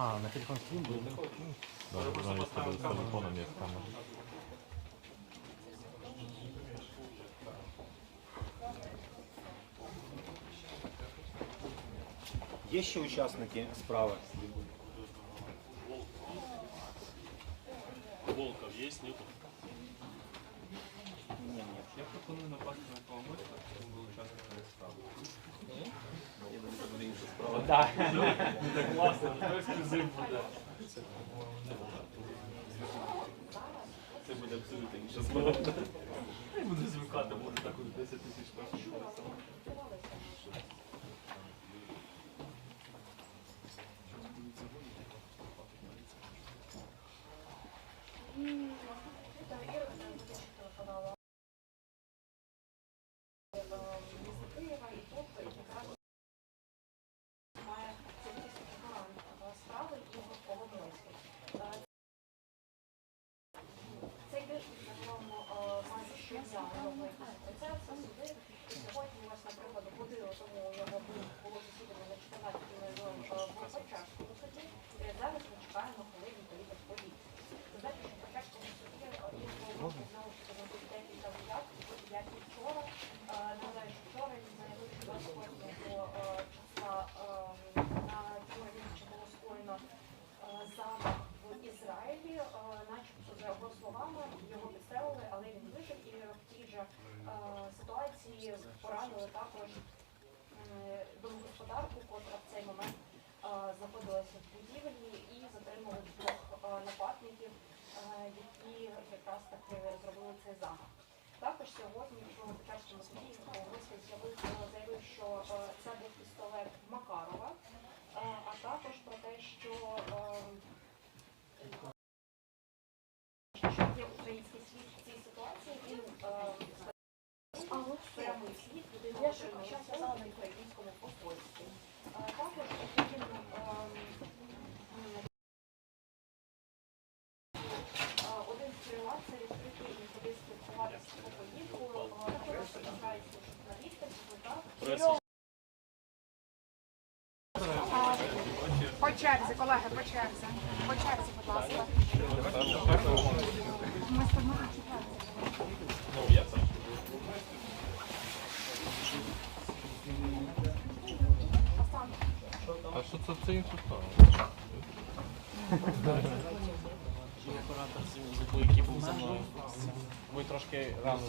А, на телефон стрим будет? Да, журналист с телефоном есть камера. Є ще учасники справи? Волков есть, нету? Ні, ні. Я пропоную напасти на Коломойська, щоб він був учасником справи. Так класно, ексклюзив буде. Це буде абсолютно інша справа. Я буду звикати, може так ось 10 тисяч штрафів. Цей тиждень, скажімо, майже щодня новий процес, суди. І сьогодні у нас, наприклад, годину тому у нього було засідання на 14 мільйон в Почаському суді. І зараз ми чекаємо, коли він поїде в поліцію. Задача, що в Почаському суді є знову ж таки мабуть, декілька виявок, як і вчора. Е, Нагадаю, що вчора він заявив, що 28 числа е, на цьому рівні було скоєно е, замах в Ізраїлі, е, начебто за його словами, його підстрелили, але він вижив і в тій же е, ситуації поранили також е, домогосподарку, котра в цей момент знаходилася в будівлі і затримали двох нападників, які якраз таки зробили цей замах. Також сьогодні в Почаському суді Коломойський заявив, що це був пістолет Макарова, е, а також про те, що е, що є український світ в цій ситуації, він е, прямий світ, людина отримала слово на українському посольстві. Е, Також він один з фрілансерів відкритий і ходив спілкуватися по поїздку, також ізраїльські журналісти, так. По черзі, колеги, по черзі. По черзі, будь ласка. Ми. А що це це справа? Оператор забув, який був за мною. Ви трошки рано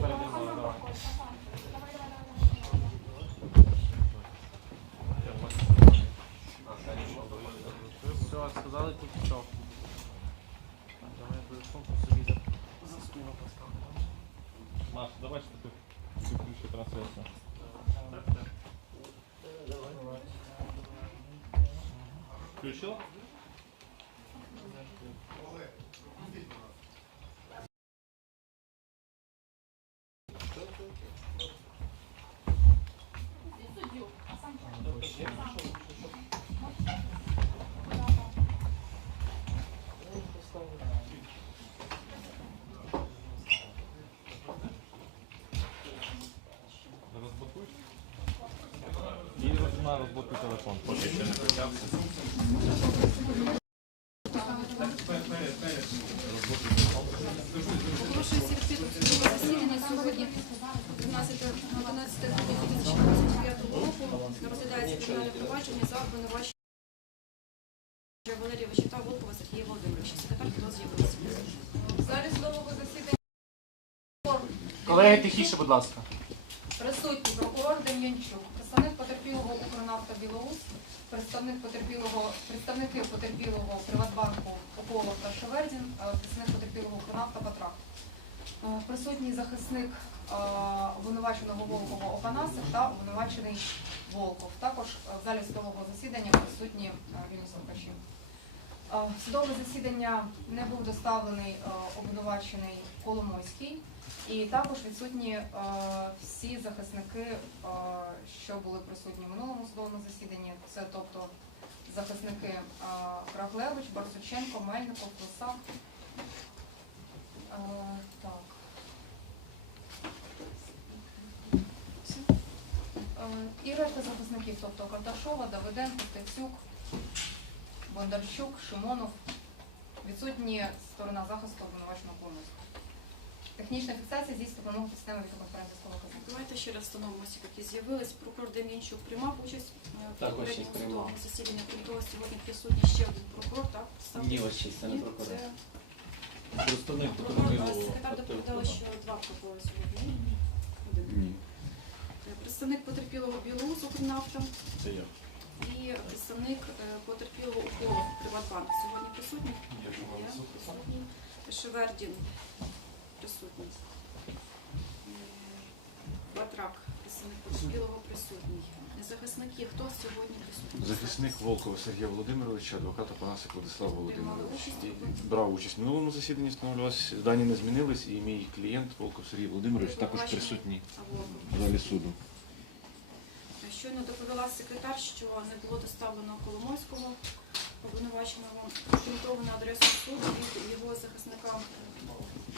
передумали, давай. Все, сказали тільки що. Розблокуй телефон. Відкритим судове засідання сьогодні 12 12 грудня 2029 року розглядається кримінальне провадження за обвинувачення Валерія Волкова Сергія Володимировича. Секретар підрозділу з'явився. Залі судового засідання Колеги, тихіше, будь ласка. присутній прокурор Дем'янчук, Укрнафта Білоус, представник потерпілого, представники потерпілого Приватбанку Ополов та Шевердін, представник потерпілого Укрнафта Патрак. Е, Присутній захисник е, обвинуваченого Волкова Опанасов та обвинувачений Волков. Також е, в залі судового засідання присутні вільні слухачі. В Судове засідання не був доставлений обвинувачений Коломойський. І також відсутні е, всі захисники, е, що були присутні в минулому судовому засіданні. Це тобто захисники е, Краглевич, Барсученко, Мельников, Лисак. Е, так. Е, І решта захисників, тобто Карташова, Давиденко, Стецюк, Бондарчук, Шимонов. Відсутні сторона захисту обвинуваченого повністю. Технічна фіксація здійснюється допомогою системи відеоконференції з колокольцем. Давайте ще раз встановимо всі, які з'явились. Прокурор Дем'янчук приймав участь е, в Так, попередньому ось приймав. судовому засіданні. Крім того, сьогодні присутній ще один прокурор, так? Ставте. Ні, ось це не Ні, прокурор. це Представник прокурор. А. Секретар доповідала, що два прокурори сьогодні. Один. Ні. Е, Представник потерпілого Білоус Укрнафта Це я. і представник е, потерпілого уколу Приватбанк. Сьогодні присутній? Присутній. Шевердін присутній. Е, Батрак, представник потерпілого присутній. Захисники, хто сьогодні присутній? Захисник Волкова Сергія Володимировича, адвоката Панасик Владислав Приймали Володимирович. Брав участь в минулому засіданні, встановлювалося, дані не змінились, і мій клієнт Волков Сергій Володимирович також присутній в залі суду. Щойно доповіла секретар, що не було доставлено Коломойського обвинуваченого. Крім того, на адресу суду від його захисника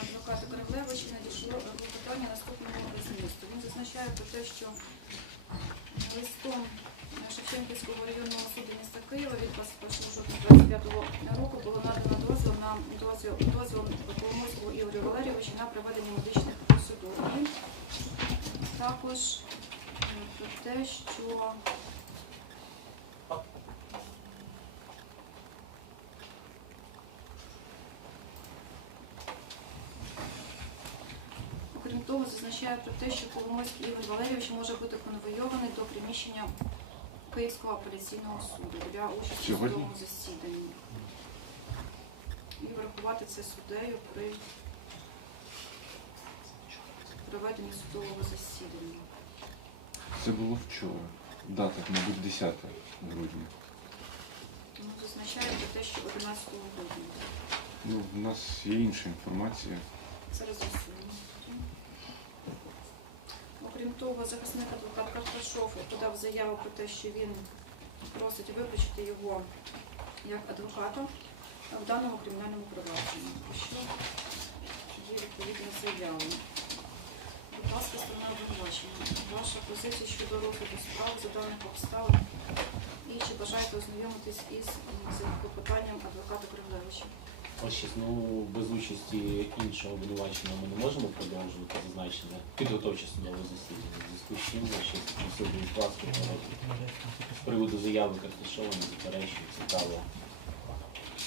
адвоката Кораблевича надійшло питання наступного змісту. Він зазначає про те, що листом Шевченківського районного суду міста Києва від 21 жовтня 25 року було надано дозвіл на дозвіл, дозвіл Коломойського Ігоря Валерійовича на проведення медичних процедур. Також е, про те, що того, зазначає про те, що Коломойський Ігор Валерійович може бути конвойований до приміщення Київського апеляційного суду для участі в судовому засіданні. І врахувати це суддею при проведенні судового засідання. Це було вчора. Дата, мабуть, 10 грудня. Тому зазначає про те, що 11 грудня. Ну, в нас є інша інформація. Зараз з'ясуємо. Того, захисник адвокат Карташов подав заяву про те, що він просить виключити його як адвоката в даному кримінальному провадженні. Що є відповідна заява. Будь ласка, сторона обвинувачення. Ваша позиція щодо розгляду справ за даних обставин і чи бажаєте ознайомитись із клопотанням адвоката Кривлевича? Ось ну без участі іншого обвинуваченого ми не можемо продовжувати зазначене підготовче судове засідання. В зв'язку з чим ще просив би з приводу заяви Карташова не заперечую, цікаво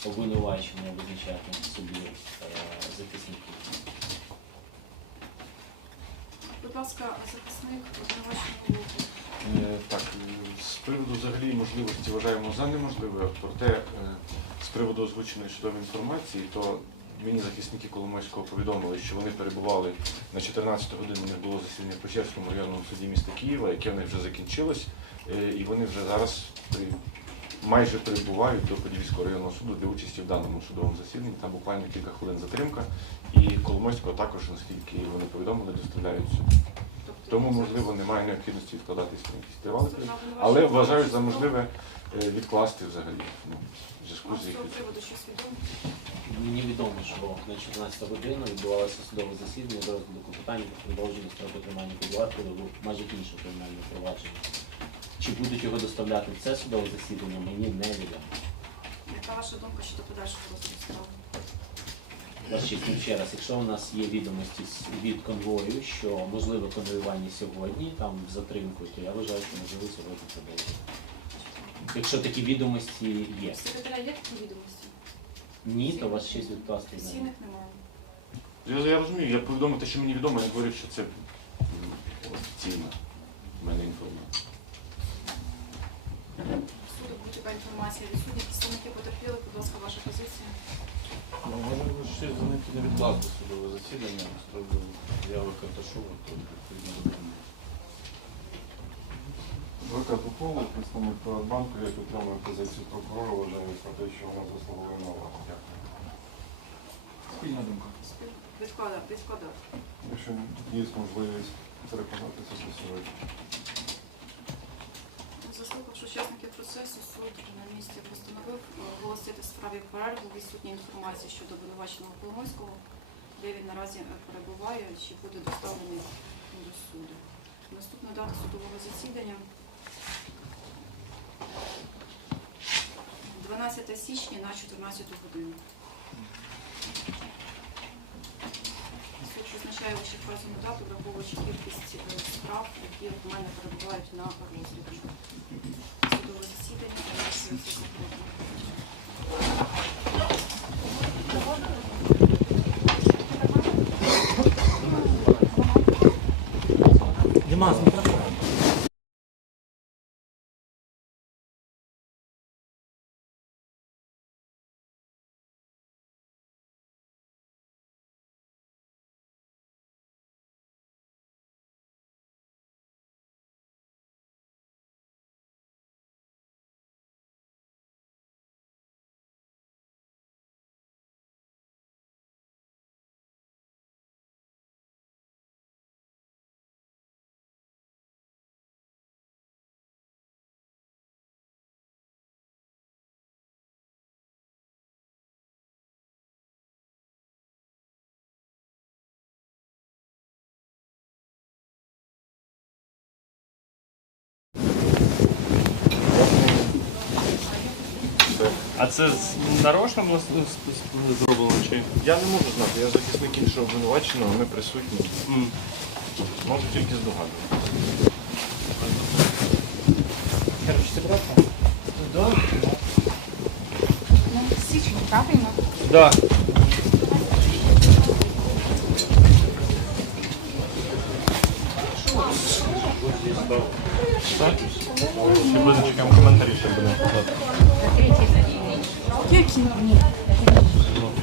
обвинувачення визначати собі е, захисників. Будь ласка, захисник обвинуваченого. Е, Так, з приводу взагалі можливості вважаємо за неможливе, проте е, приводу озвученої судової інформації, то мені захисники Коломойського повідомили, що вони перебували на 14 годину, у них було засідання в Печерському районному суді міста Києва, яке в них вже закінчилось, е, і вони вже зараз майже прибувають до Подільського районного суду для участі в даному судовому засіданні. Там буквально кілька хвилин затримка, і Коломойського також, наскільки вони повідомили, доставляють сюди. Тому, можливо, немає необхідності відкладатися на якісь тривалі Сторона Але вважаю за можливе е, відкласти взагалі ну, в зв'язку з їх. цього приводу щось відомо? Мені відомо, що на 14 годину відбувалося судове засідання з розгляду клопотання про продовження строку тримання під вартою або майже інше кримінальне провадження. Чи будуть його доставляти в це судове засідання, мені не відомо. Яка ваша думка щодо подальшого розгляду справи? Ну, ще раз, якщо у нас є відомості з- від конвою, що можливе конвоювання сьогодні, там з затримкою, то я вважаю, що можливо сьогодні продовжити. Якщо такі відомості є. Секретаря є такі відомості? Ні, то у вас честь відкласти не. Офіційних немає. Я, я розумію, я повідомив те, що мені відомо, я говорю, що це м, офіційна в мене інформація. Суду буде така інформація відсутні. Представники потерпіли, будь ласка, ваша позиція. Ну, може ще за них не відкласти судове засідання, приводу заяви Карташова, то відповідно документ. Адвокат Уколов, представник Приватбанку, я підтримую позицію прокурора, вважаю про те, що вона заслуговує на увагу. Дякую. Спільна думка. Відкладати, відкладати. Якщо є можливість переконатися до сьогодні. Заслухавши учасників процесу, суд на місці постановив оголосити в справі перерву відсутня інформація щодо обвинуваченого Коломойського, де він наразі перебуває, чи буде доставлений до суду. Наступна дата судового засідання 12 січня на 14 годину. Суд визначає вказану дату, враховуючи кількість е, справ, які в мене перебувають на розгляді. А це з- нарочно було зроблено чи? Я не можу знати, я захисник іншого обвинуваченого, ми присутні. М. Можу тільки здогадуватися. Ну, січень, правильно? Да. Так? Ще буде чекаємо коментарі, ще будемо. Які?